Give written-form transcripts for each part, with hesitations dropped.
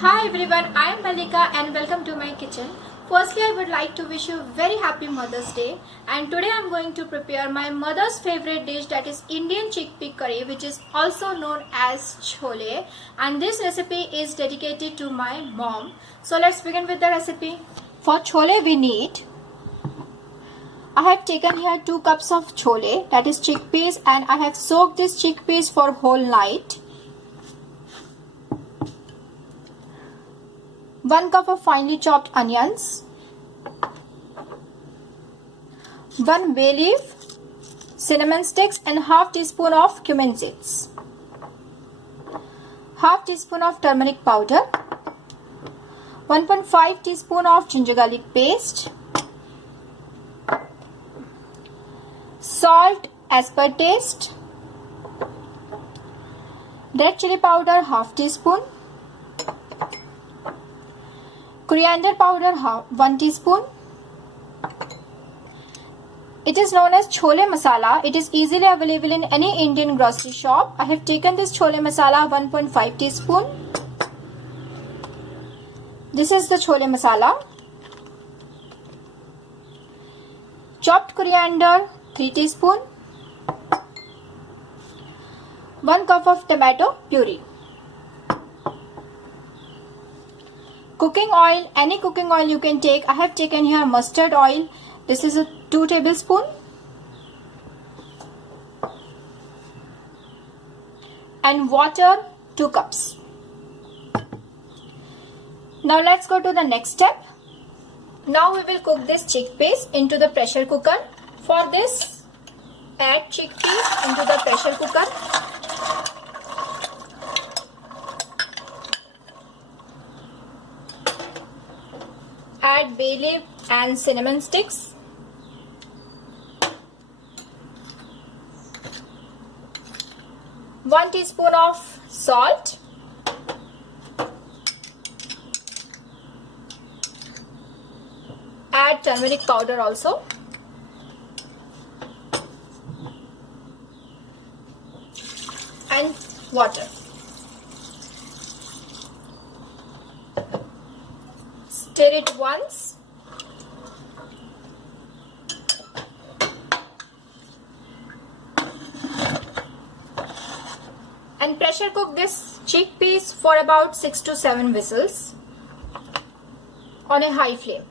Hi everyone, I am Malika and welcome to my kitchen. Firstly, I would like to wish you a very happy Mother's Day, and today I am going to prepare my mother's favorite dish, that is Indian chickpea curry, which is also known as chole, and this recipe is dedicated to my mom. So let's begin with the recipe. For chole we need, I have taken here 2 cups of chole, that is chickpeas, and I have soaked these chickpeas for whole night. 1 cup of finely chopped onions, 1 bay leaf, cinnamon sticks and half teaspoon of cumin seeds, half teaspoon of turmeric powder, 1.5 teaspoon of ginger garlic paste, salt as per taste, red chili powder half teaspoon, coriander powder 1 teaspoon. It is known as chole masala. It is easily available in any Indian grocery shop. I have taken this chole masala 1.5 teaspoon. This is the chole masala. Chopped coriander 3 teaspoon. 1 cup of tomato puree. Cooking oil, any cooking oil you can take. I have taken here mustard oil. This is a 2 tablespoon. And water 2 cups. Now let's go to the next step. Now we will cook this chickpeas into the pressure cooker. For this, add chickpeas into the pressure cooker. Add bay leaf and cinnamon sticks. One teaspoon of salt. Add turmeric powder also. And water. Stir it once. And pressure cook this chickpeas for about 6 to 7 whistles on a high flame.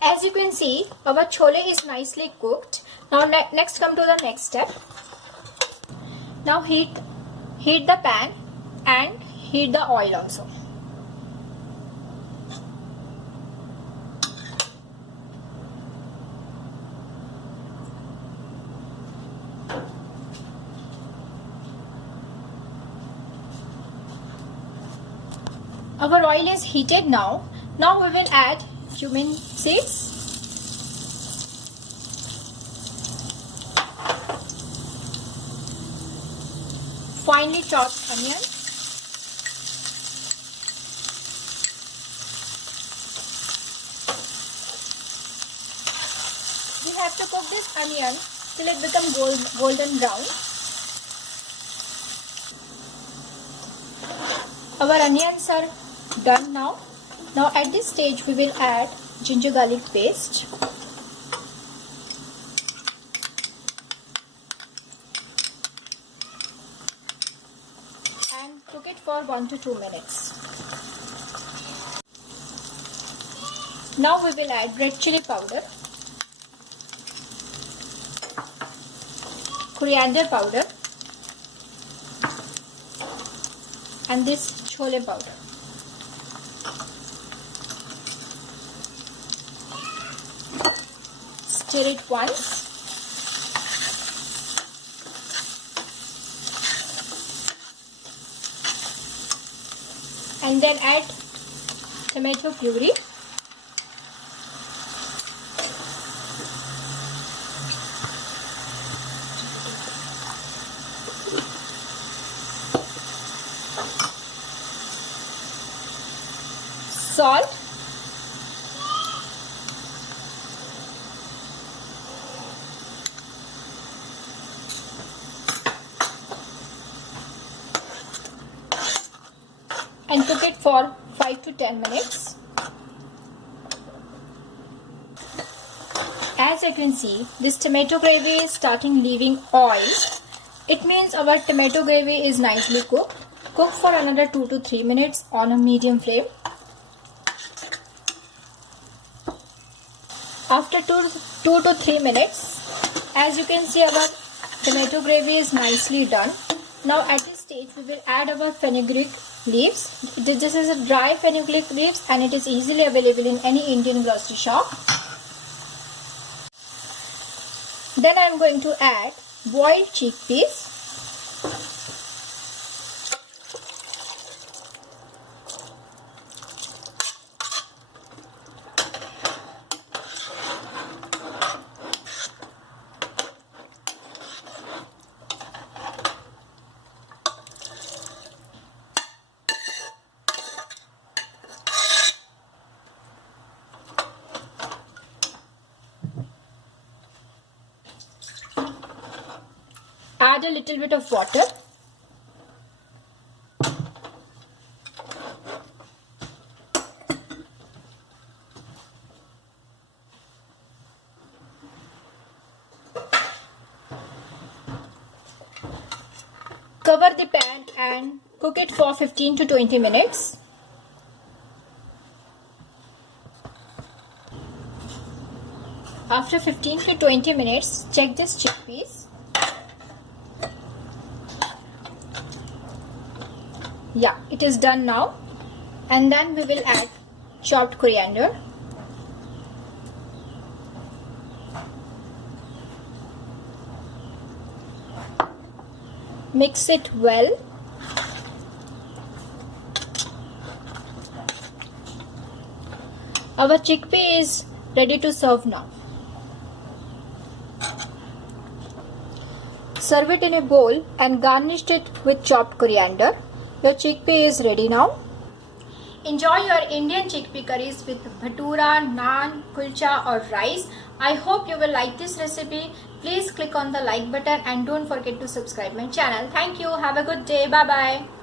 As you can see, our chole is nicely cooked. Now next come to the next step. Now heat the pan and heat the oil also. Our oil is heated now. Now we will add cumin seeds. Finely chopped onion. We have to cook this onion till it becomes golden brown. Our onions are done now. Now at this stage we will add ginger garlic paste. And cook it for 1 to 2 minutes. Now we will add red chili powder, coriander powder, and this chole powder. Stir it once. And then add tomato puree. Salt. and cook it for 5 to 10 minutes. As you can see, this tomato gravy is starting leaving oil. It means our tomato gravy is nicely cooked. Cook for another 2 to 3 minutes on a medium flame. After 2 to 3 minutes, as you can see, our tomato gravy is nicely done. Now at this stage, we will add our fenugreek leaves. This is a dry fenugreek leaves and it is easily available in any Indian grocery shop. Then I am going to add boiled chickpeas. Add a little bit of water. Cover the pan and cook it for 15 to 20 minutes. After 15 to 20 minutes, check this chickpeas. Yeah, it is done now. And then we will add chopped coriander. Mix it well. Our chickpea is ready to serve now. Serve it in a bowl and garnish it with chopped coriander. Your chickpea is ready now. Enjoy your Indian chickpea curries with bhatura, naan, kulcha or rice. I hope you will like this recipe. Please click on the like button and don't forget to subscribe my channel. Thank you. Have a good day. Bye bye.